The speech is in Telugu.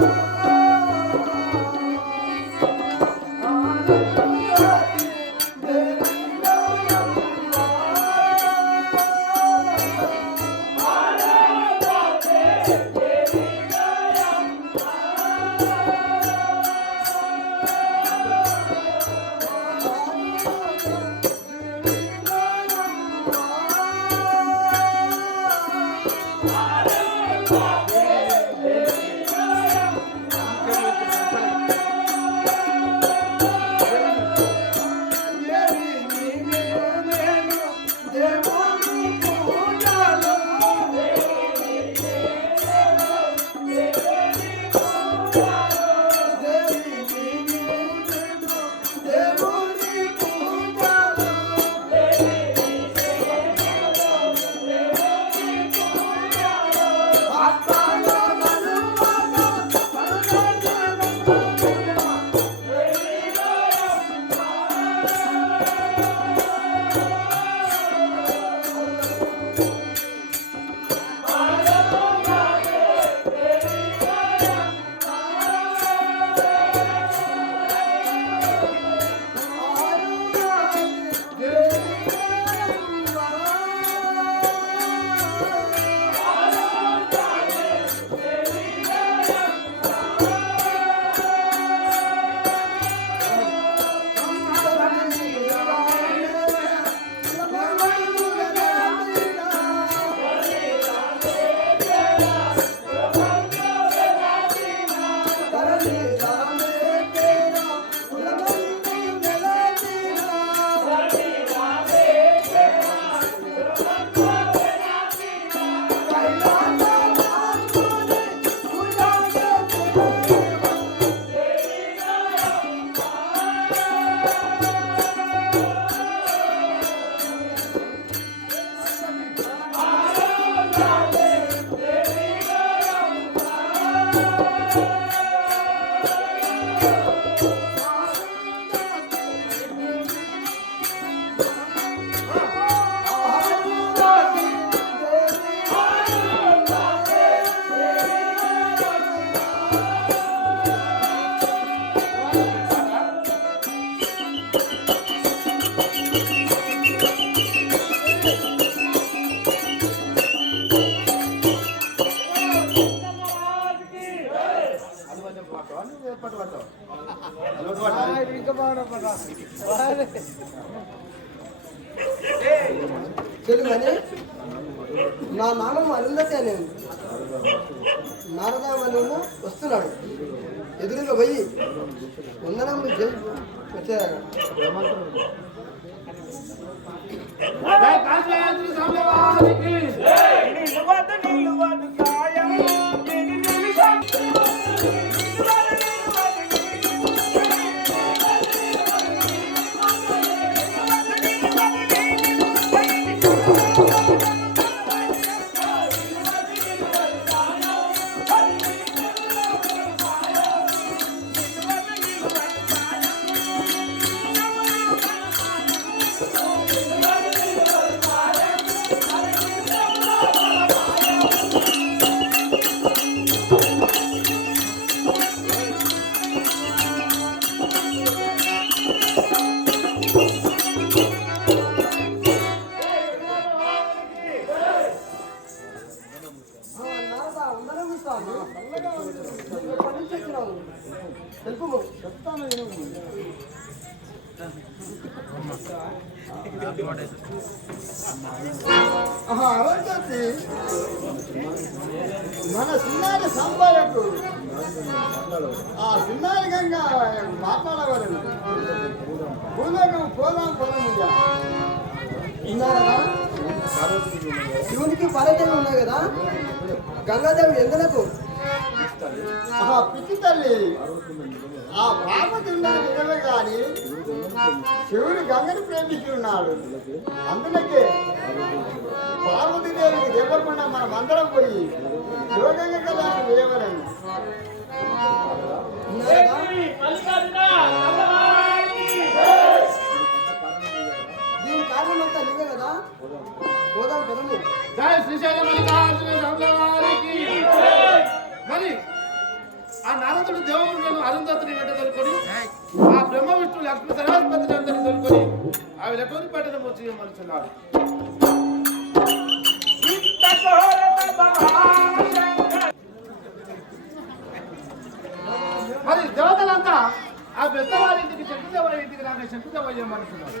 you. తెలుగని నా నామం అరుంధతి అనేది నారదామను వస్తున్నాడు. ఎదురుగా పోయి వందనం వచ్చారు మన సిన్నారి సంపాదకు ఆ సిన్నారి గంగా మాట్లాడవలను భూలోకం పోదాం పోదాం ఇక. విన్నారా శివునికి ఉన్నాయి కదా? గంగాదేవి ఎందులకు? ఆహా, పిచ్చి తల్లి. ఆ పార్వతి ఉన్నది నిజమే కానీ శివుడు గంగని ప్రేమించున్నాడు అందులకే పార్వతీదేవికి దేవకుండా మనం అందరం పోయి శివగంగ కళ్యాణం చేయవలని. ఆ నారదుడు దేవుడు అరుంధతిని వెంట తోలుకొని ఆ బ్రహ్మ విష్ణు లక్ష్మి సరస్వతి అందరిని తోలుకొని ఆవిడ ఎటువంటి పట్టణం వచ్చి మరి దేవతలంతా ఆ పెద్దవారి ఇంటికి శంకుదేవర ఇంటికి రాక శంకుదేవయ్య మనుచున్నారు